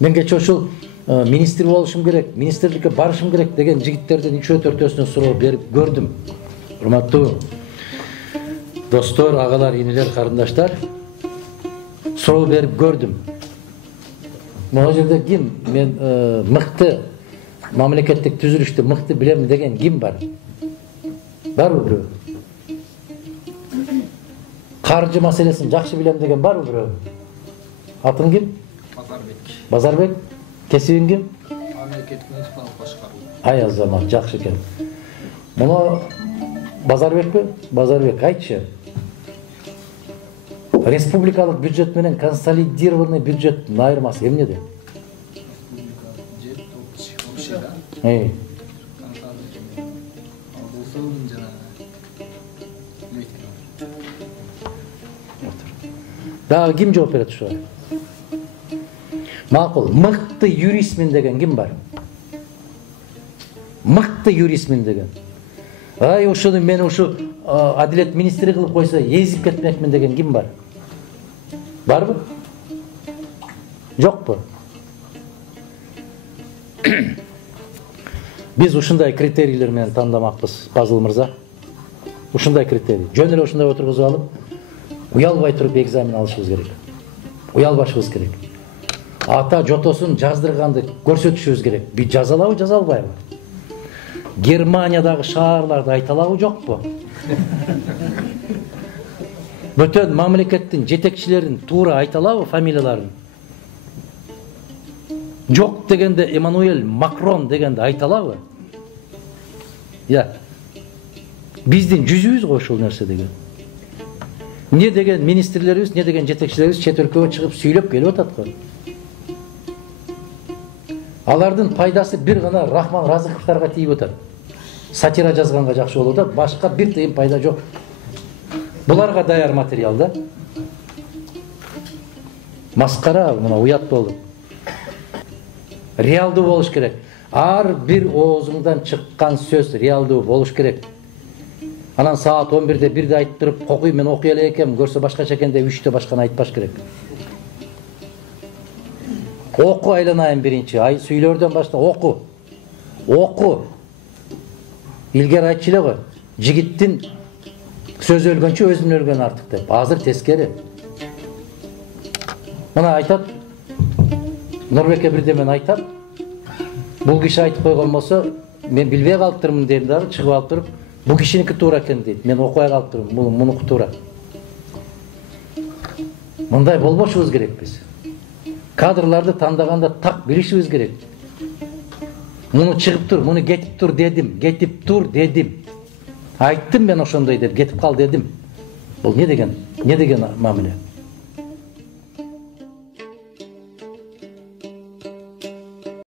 Мен кече ушул министр болушум керек, министрликке барышым керек деген жигиттердин 3-4-төсүнө суроо берип көрдүм. Урматтуу достор, агалар, инелер, карындаштар, суроо берип көрдүм. Могу жерде ким мен мыкты мамлекеттик түзүлүштү мыкты билем деген ким бар? Барбы бирөө? Каржы маселесин жакшы билем деген барбы бирөө? Атын ким? Базарбек. Кесибиң ким? Мамлекеттик муниципалдык башкаруу. Ай азамат, жакшы экен. Муну Базарбекпи? Базарбек, айтчы. Республикалык бюджет менен консолидированный бюджеттин айырмасы эмнеде? Дагы ким жооп берет ушуга? Макул, мыкты юристмин деген ким бар? Мыкты юристмин деген. Ай, ушуну мен ушу адилет министри кылып койсо эзип кетмекмин деген ким бар? Барбы? Жокпу? Биз ушундай критерийлер менен тандамакпыз, Пазыл мырза. Ушундай критерий. Жөн эле ушундай отургузуп алып, уялбай туруп экзамен алышыбыз керек. Уялбашыбыз керек. Ата жотосун жаздырганды көрсөтүшүбүз керек. Биз жазалабы, жазалбайбы? Германиядагы шаарларды айталабы, жокпу? Бөтөн мамлекеттин жетекчилерин туура айталабы фамилияларын? Жок дегенде Эммануэль Макрон дегенде айталабы? Я. Биздин жүзүбүз го ушул нерсе деген. Не деген министрлерибиз, не деген жетекчилерибиз чет өлкөгө чыгып сүйлөп келип атат го. Алардын пайдасы бир гана Рахман Разыковтарга тийип атат. Сатира жазганга жакшы болот да, башка бир тыйын пайда жок. Буларга даяр материал да. Маскара, мына уят болду. Реалдуу болуш керек. Ар бир оозуңдан чыккан сөз реалдуу болуш керек. Анан саат 11-де бирде айтып туруп, кокуй мен окуй эле экем, көрсө башкача экен деп 3-тө башканы айтпаш керек. Оку айланайын биринчи, ай сүйлөрдөн башта оку. Оку. Илгери айтчу эле го, жигиттин сөз өлгөнчө өзүнүн өлгөнү артык деп. Азыр тескери. Мына айтат, Нурбекке бирде мен айтам, бул киши айтып койгон болсо, мен билбей калыптырмын дейм дагы, чыгып алып туруп, бул кишиники туура экен дейт. Мен окубай калыптырмын, мунуку туура. Мындай болбошубуз керек биз. Кадрларды тандаганда так билишибиз керек. Муну чыгып тур, муну кетип тур дедим, кетип тур дедим. Айттым мен ошондой деп, кетип кал дедим. Бул не деген мамиле?